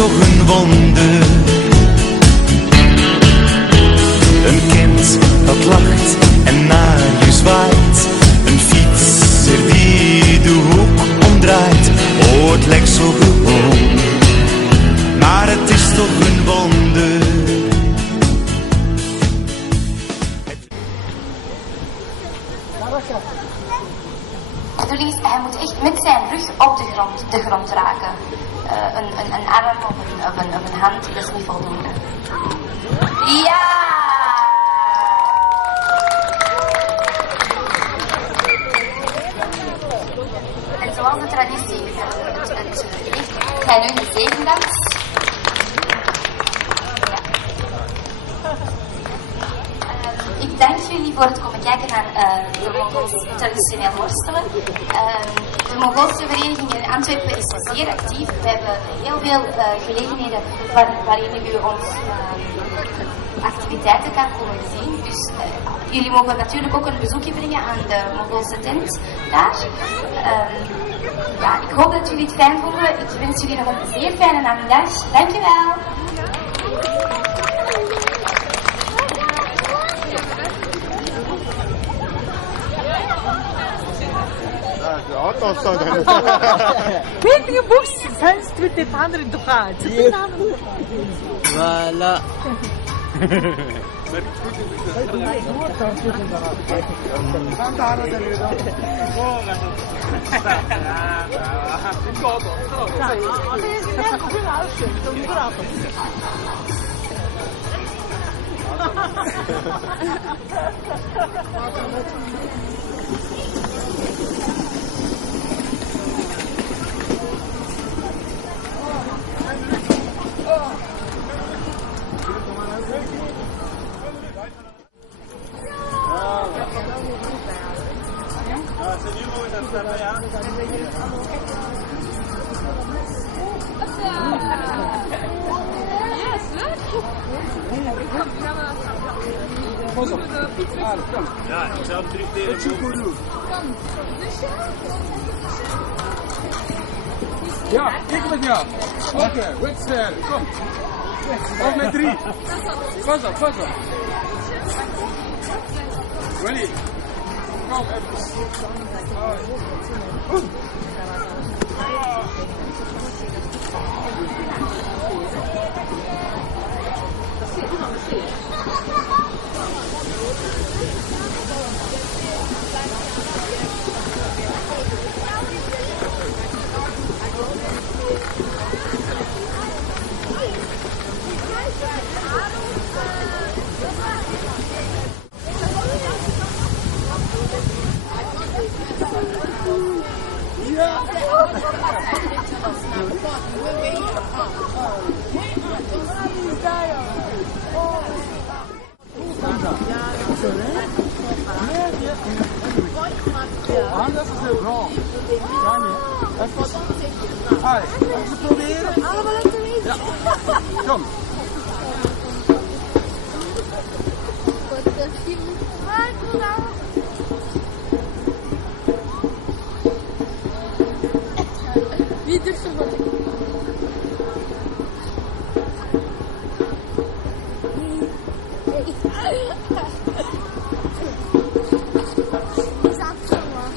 toch een wonder. Een kind dat lacht en naar je zwaait. Een fietser die de hoek omdraait. Oh, het lijkt zo gewoon, maar het is toch een wonder. De bedoeling is, hij moet echt met zijn rug op de grond raken. Een arm of een hand, dat is niet voldoende. Ja! En zoals de traditie het ligt, ga je nu de zegendans. Ik dank jullie voor het komen kijken naar de Mongoolse traditioneel worstelen. De Mongoolse vereniging in Antwerpen is zeer actief. We hebben heel veel gelegenheden waarin u ons activiteiten kan komen zien. Dus jullie mogen natuurlijk ook een bezoekje brengen aan de Mongoolse tent daar. Ja, ik hoop dat jullie het fijn vonden. Ik wens jullie nog een zeer fijne namiddag. Dankjewel. Painting books fenced with 800 ducats. Voilà. Ja, ik zou hem terugdelen. Ja, ik met jou. Oké, wedstrijd, kom. Op met 3. Pas op, pas op. Ready? Kom, even. Anders is het wrong. Ja, nee. Even proberen. Allemaal laten weten. Ja. Kom. Wie durft er wat?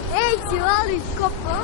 Hey, ik zie wel die kop, hoor.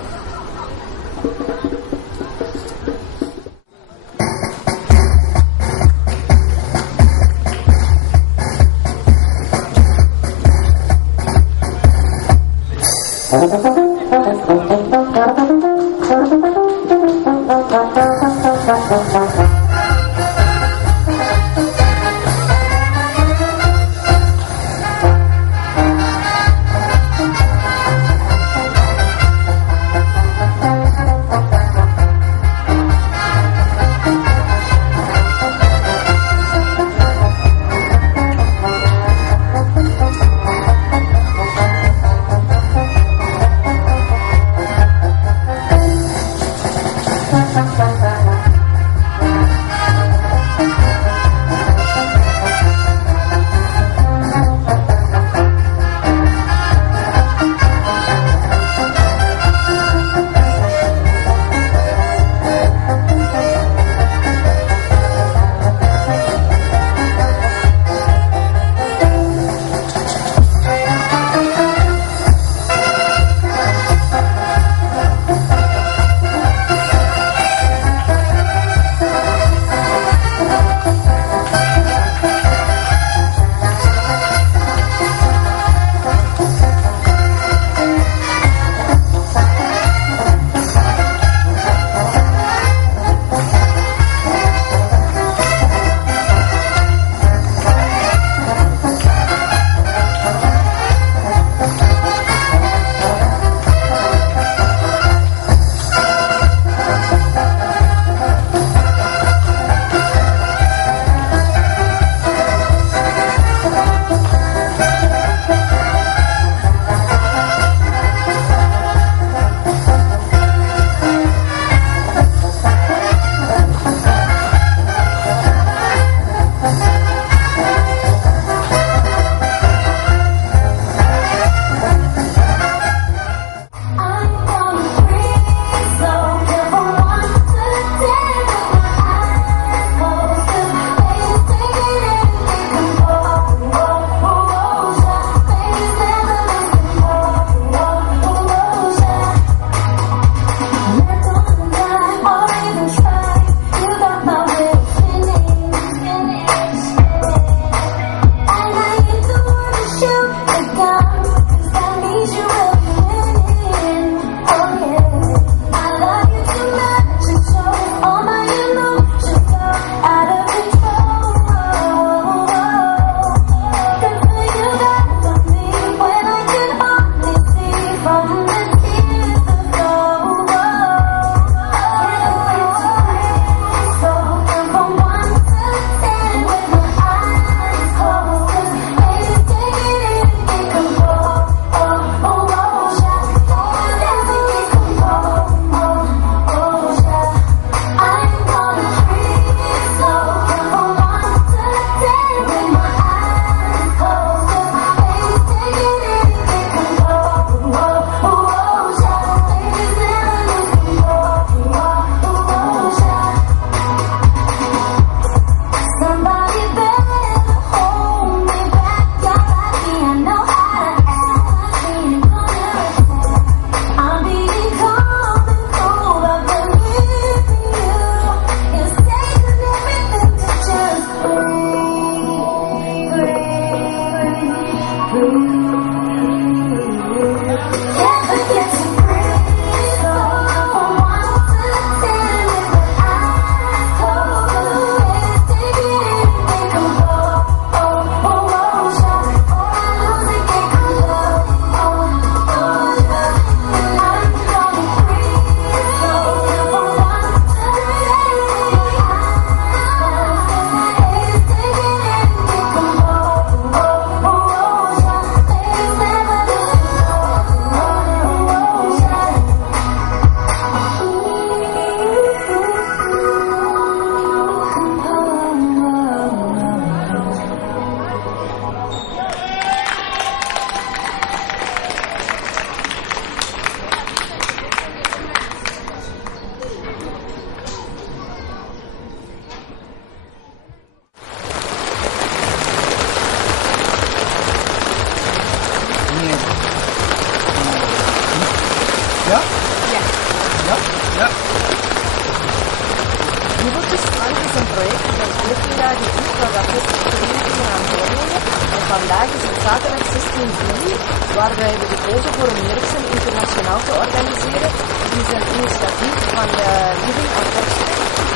een project dat 14 jaar geduurd, waar dat 60 verenigingen aan deelnemen. En vandaag is het zaterdag 16 juli, waar wij hebben gekozen voor een Merksen internationaal te organiseren. Het is een initiatief van de Living aan Vorsten,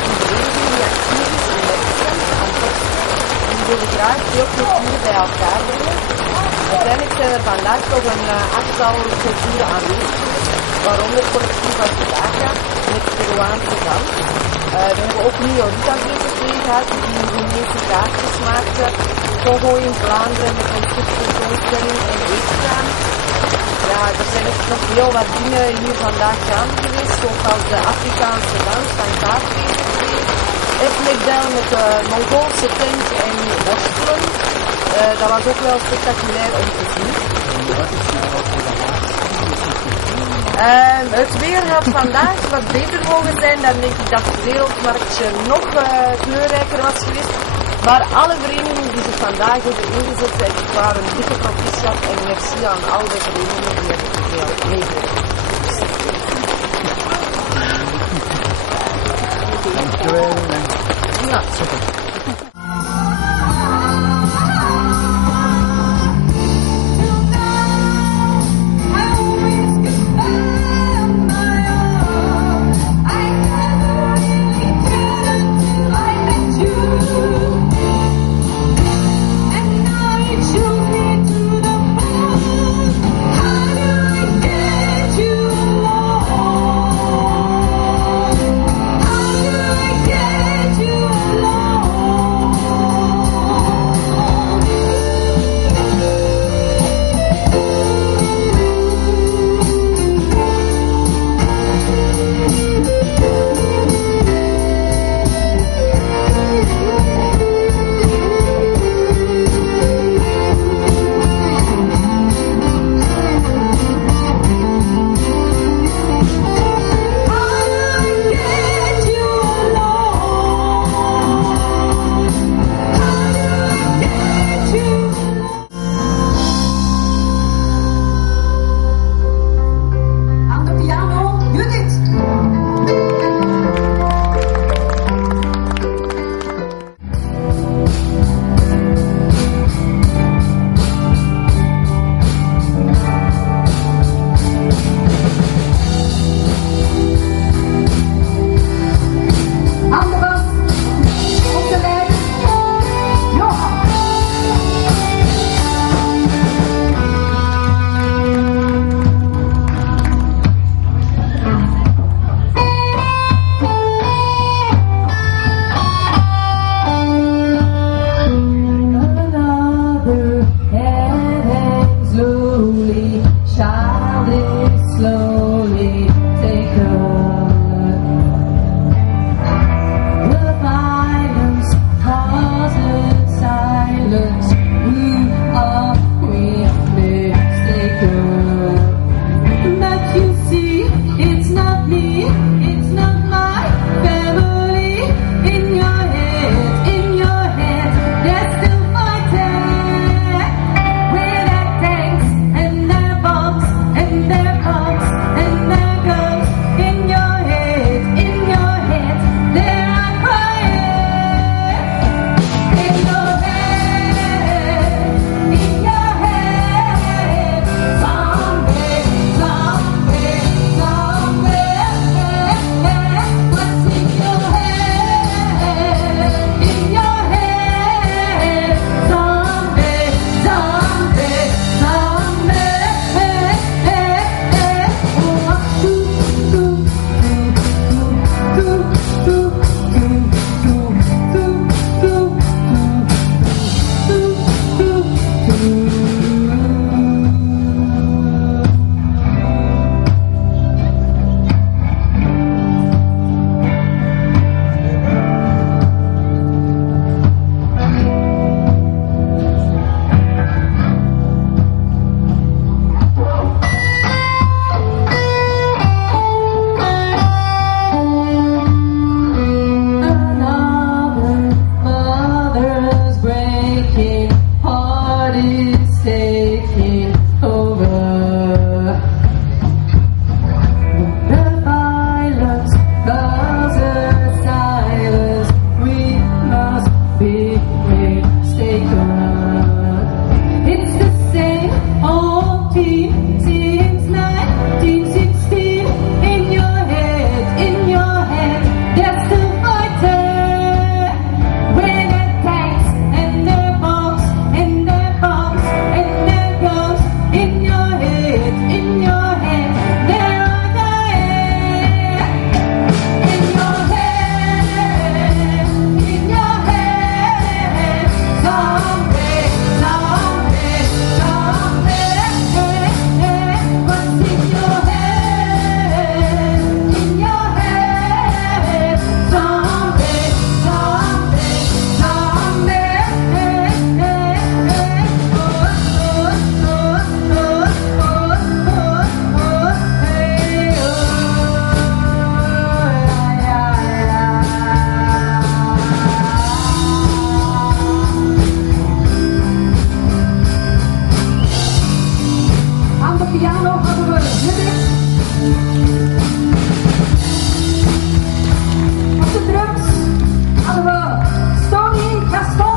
een vereniging die actief is in Merksen aan Vorsten. En die willen graag veel culturen bij elkaar brengen. Uiteindelijk zijn er vandaag toch een aantal culturen aanwezig, waaronder collectief uit Daga met Peruaanse dans. We hebben ook Niorita deze gehad, die Roemeense kaartjes maakte. Congo in Vlaanderen met een tentoonstelling en eetkraam. Ja, er zijn echt nog heel wat dingen hier vandaag gaande geweest, zoals de Afrikaanse dans van Kaapveen. Ethnic Down met de Mongoolse tent en worstelen. Dat was ook wel spectaculair om te zien. Het weer had vandaag wat beter mogen zijn, dan denk ik dat het wereldmarktje nog kleurrijker was geweest. Maar alle verenigingen die zich vandaag hebben ingezet, het waren een dikke proficiat en merci aan al de verenigingen die hebben meegewerkt. Dankjewel. Ja, super. You Hadden we Stony, Gaston.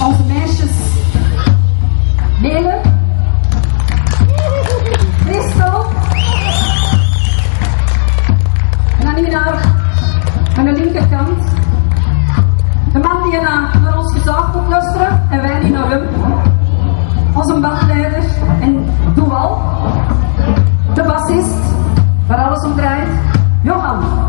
Onze meisjes Nele, Christel en dan hier aan de linkerkant de man die naar ons gezag moet luisteren en wij niet naar hem, onze bandleider en Dual, de bassist waar alles om draait, Johan.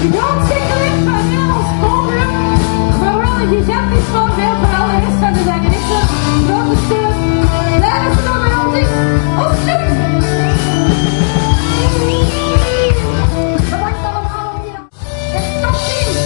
De grootstekeling van Nederlands podium, maar wel een gigantisch voorbeeld voor alle rest van de zangeressen. Grote steun, blijven ze nog bij ons is, ons stuk! Bedankt allemaal hier. En tot ziens!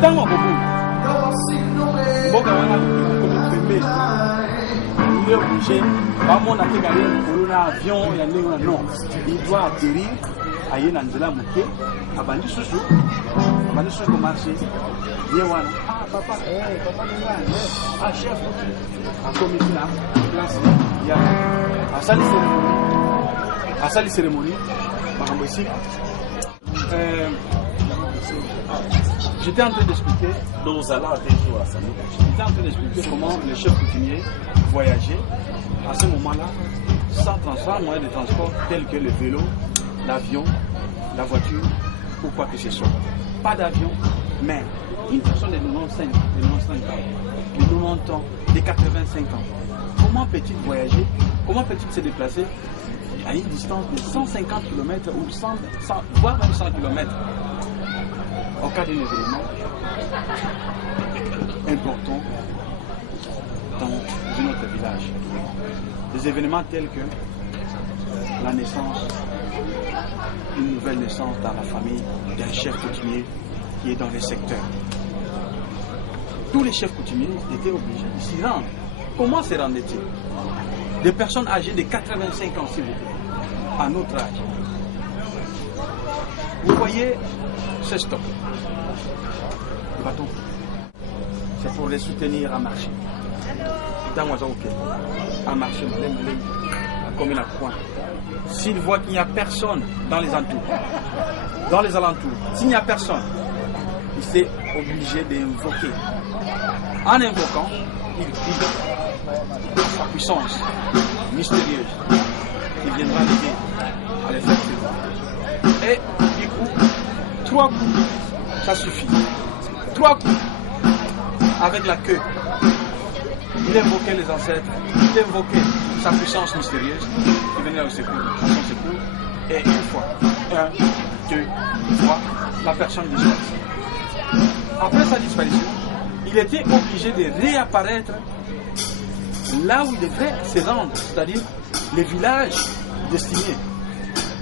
Tango beaucoup. Mboka wana comme premier. Il est obligé. Pas mon attaque à avion et à non. Il doit atterrir à Yenanzela Mouké, à Bandi Soussou. Bandi Soussou marché. Viens wana. Ah papa, papa n'est ah chef. À comité là, place. Il y a à salle cérémonie. Madame aussi. J'étais en train d'expliquer, j'étais en train d'expliquer comment les chefs coutumiers voyageaient à ce moment-là sans moyen de transport tels que le vélo, l'avion, la voiture ou quoi que ce soit. Pas d'avion, mais une personne de 95 ans, de 90 ans, de 85 ans, comment peut-il voyager, comment peut-il se déplacer à une distance de 150 km ou 100, voire même 100 km au cas d'un événement important dans notre village. Des événements tels que la naissance, une nouvelle naissance dans la famille d'un chef coutumier qui est dans le secteur. Tous les chefs coutumiers étaient obligés de s'y rendre. Comment se rendaient-ils? Des personnes âgées de 85 ans, s'il vous plaît, à notre âge. Vous voyez ce stock. Le bâton. C'est pour les soutenir à marcher. À marcher, comme il a point. S'il voit qu'il n'y a personne dans les alentours, s'il n'y a personne, il s'est obligé d'invoquer. En invoquant, il prie sa puissance mystérieuse qui viendra l'aider à les faire suivre. Et du coup, 3 coups, ça suffit. 3 coups avec la queue. Il invoquait les ancêtres, il invoquait sa puissance mystérieuse qui venait à son secours. Et une fois, 1, 2, 3, la personne disparaît. Après sa disparition, il était obligé de réapparaître là où il devrait se rendre, c'est-à-dire les villages destinés,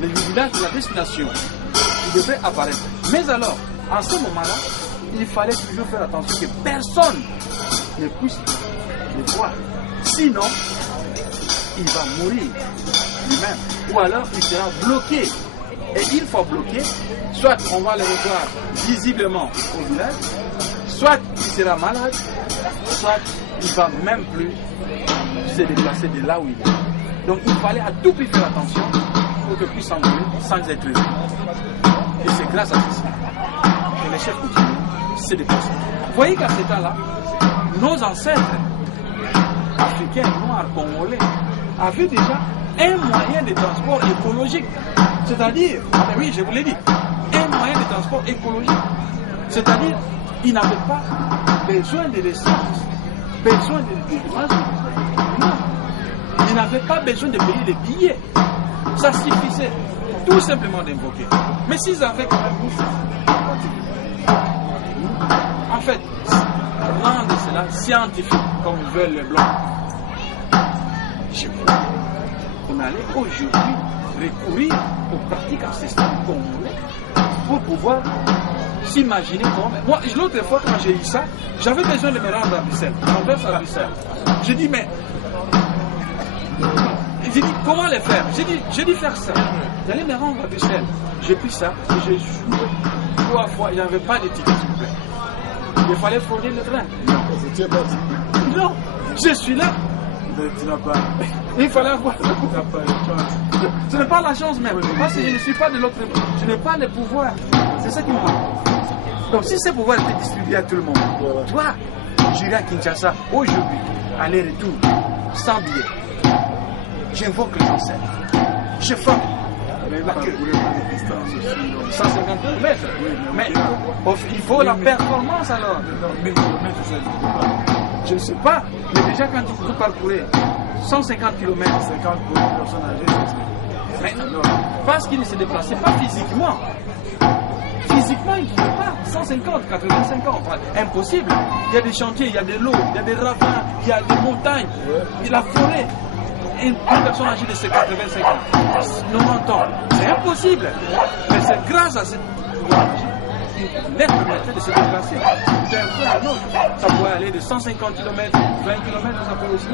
les villages de la destination. Il devrait apparaître. Mais alors, en ce moment-là, il fallait toujours faire attention que personne ne puisse le voir. Sinon, il va mourir lui-même. Ou alors, il sera bloqué. Et une fois bloqué, soit on va le revoir visiblement au village, soit il sera malade, soit il ne va même plus se déplacer de là où il est. Donc il fallait à tout prix faire attention pour qu'il puisse s'envoler sans être vu. Et c'est grâce à ceci que les chefs coutumiers se déplacent. Vous voyez qu'à ce temps-là, nos ancêtres africains, noirs, congolais, avaient déjà un moyen de transport écologique. C'est-à-dire, oui, je vous l'ai dit, un moyen de transport écologique. C'est-à-dire, ils n'avaient pas besoin de l'essence, besoin de Ils n'avaient pas besoin de payer les billets. Ça suffisait tout simplement d'invoquer. Mais s'ils avaient quand même en fait, rendre cela scientifique comme veulent les blancs, je crois qu'on allait aujourd'hui recourir aux pratiques ancestrales congolaises pour pouvoir s'imaginer comment. Moi, l'autre fois, quand j'ai eu ça, j'avais besoin de me rendre à Bruxelles. À Bruxelles. J'ai dit, mais. J'ai dit, comment les faire? J'ai dit faire ça. J'allais me rendre à Bruxelles. J'ai pris ça et j'ai joué 3 fois. Il n'y avait pas de ticket, s'il vous plaît. Il fallait frauder le train. Non, je suis là. Tu n'as pas. Il fallait avoir. Tu n'as pas une chance. Ce n'est pas la chance même. Parce que je ne suis pas de l'autre. Je n'ai pas le pouvoir. C'est ça qui me manque. Donc si ce pouvoir était distribué à tout le monde, toi, j'irai à Kinshasa aujourd'hui, aller-retour, sans billet. J'invoque les ancêtres. Je frappe. La queue. 150 km. Mais il faut la performance alors. Je ne sais pas. Mais déjà quand vous parcourez 150 km, 50 pour une personne âgée, mais parce qu'il ne se déplaçait pas physiquement. Physiquement, il ne pouvait pas. 150, 85 ans. Impossible. Il y a des chantiers, il y a de l'eau, il y a des ravins, il y a des montagnes, il y a la forêt. Une personne âgée de 85 ans, 90 ans, c'est impossible. Mais c'est grâce à cette leur permettait de se déplacer. D'un point à l'autre, ça pourrait aller de 150 km, 20 km, ça peut aussi.